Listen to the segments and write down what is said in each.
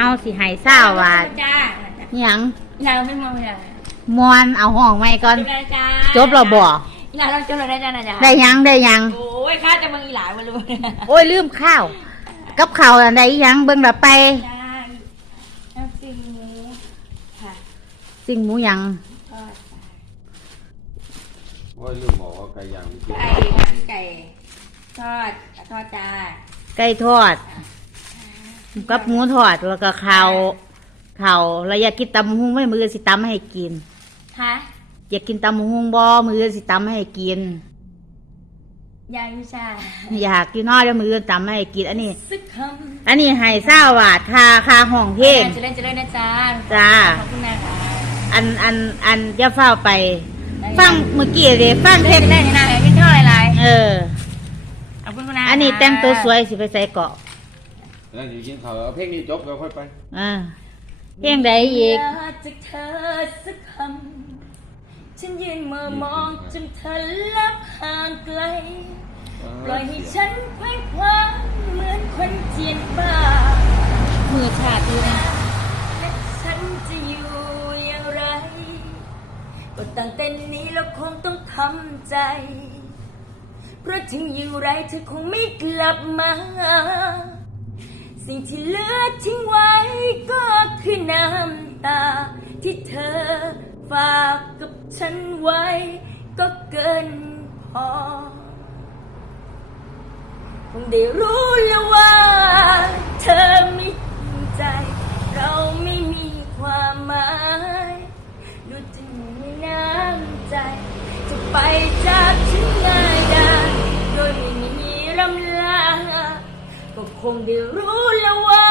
เอาสีหายเศร้าว่ะยังยังไม่มองเลยมอนเอาห้องไว้ก่อนจบเราบอเราจบเราได้จ้าจ้าได้ยัง ได้ยังโอ้ยข้าจะมึงอีหลายมาลุ้นโอ้ยลืมข้าวกับข้าวอะไรยังเบิ่งลบไปสิงหมูสิงหมูยังโอ้ยลืมบอกว่าไก่ยังไก่ไก่ทอดทอดจ้าไก่ทอดกับหมูทอดแล้วก็ข่าวข่าวเราอยากกินตำหุ้งไม่มือสิตำให้กินคะอยากกินตำหุ้งบ่ มือสิตำให้กินอยากใช่ อยากกินน้อยแล้วมือตำให้กินอันนี้ อันนี้ไห้เศร้าวาดคาคาห้องเพลงจะเล่นจะเล่นนะจ๊ะจ้าขอบคุณนะอันอันอันจะเฝ้าไปฟังเมื่อกี้เลยฟังเพลงเล่นนะเพลงเท่าไรเออขอบคุณนะอันนี้แต่งตัวสวยสิไปใส่เกาะแล้วจะกินข้าวเอาเพลงนี้จบแล้วค่อยไป อ่าเพลงใดอีกอยากจะเธอสักคำฉันยืนมือมองจนเธลับห่างไกล ปล่อยให้ฉัเพ่งพังเหมือนคนเจียนบ้ามือชาดูนะและฉันจะอยู่อย่างไรก็ตั้งแต่นี้เราคงต้องทำใจ เพราะถึงอย่างไรเธอคงไม่กลับมาิ่งที่เหลือทิ้งไว้ก็คือน้ำตา ที่เธอฝากกับฉันไว้ก็เกินพอคงได้รู้แล้วว่าเธอไม่ใจ เราไม่มีความหมายดูจะมีน้ำใจ จะไปจากฉันง่ายดายโดยไม่มีรำ็คงได้รู้แล้วว่า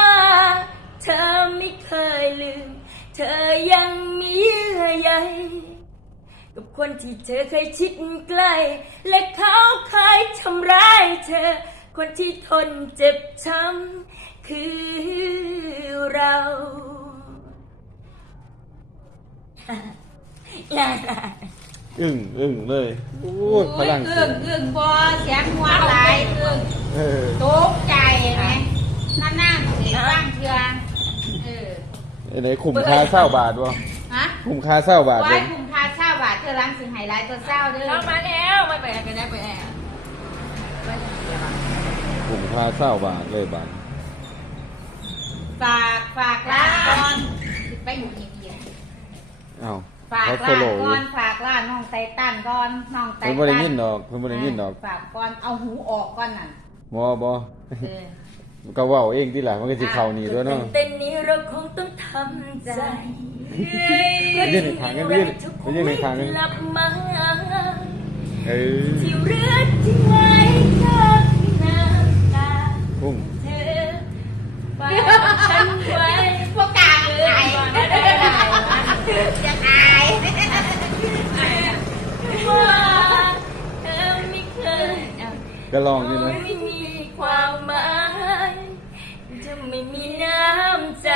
เธอไม่เคยลืม เธอยังมีเยื่อใกับคนที่เธอเคยชิดใกล้ และเขาเคยทำร้ายเธอ คนที่ทนเจ็บช้ำคือเรา อึ้งอึ้งเลยโอ้ยพลังอึ้อึ้งพ่เสียงหัวไหลอึ้งตกใจเอ้ยคุมคาเศร้าบาทวะคุมคาเศร้าบาทเลยคุมคาเศร้าบาทเธอรังสิงหายไรตัวเศร้าเด้อยขมาแล้วมาไปกันได้ไปแอคุมคาเศร้าบาทเลยบาท ฝากฝากร้านไปหมุนเงียบเอ้าฝากร้านก่อนฝากร้านน้องไตตันก้อนน้องไตตันเพิ่มบริเินดอกเพิ่มบริเวณดอกฝากก้อนเอาหูออกก้อนน่ะบอบ่ก็ว่าเองที่หลังมันก็จะเขานี้ด้วยเนาะแต่นี้เราคงต้องทำใจยืนทางกันยืนยืนทางกันพุ่งพวกกลางเลยจะตายว่าเธอไม่เคยก็ลองดีนะไม่มีความหมายไม่มีน้ำใจ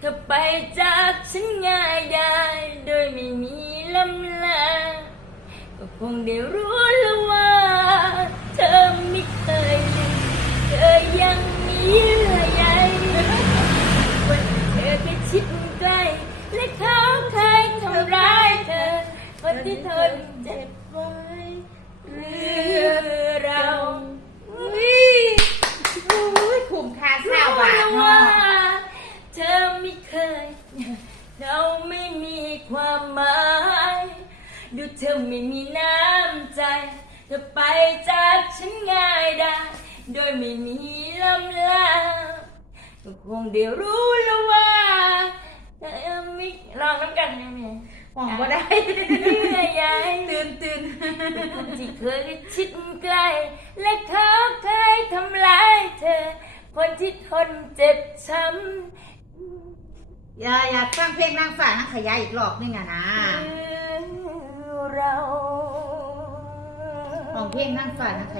เธอไปจากฉันง่ายได้ โดยไม่มีลำลา ก็คงได้รู้แล้วว่า เธอไม่เคยลืมเธอยังมีเละยัยวันเธอไปชิดใกล้และเขาเคยทำร้ายเธอ คนที่ทนเจ็บไว้เรื่อเราดูเธอไม่มีน้ำใจเธอไปจากฉันง่ายได้โดยไม่มีลำลาก็คงได้รู้แล้วว่าเธอไม่ลองน้ำกันไหมหวังว่าได้เหนื่อยใตื่นตื่นคนที่เคยชิดใกล้และเขาเคยทำลายเธอ คนที่ทนเจ็บช้ำ อย่าอย่าตั้งเพลงนั่งฝ่านั่งขยายอีกรอบนึงอะนะเราของเพลงนั่งฝ่านัก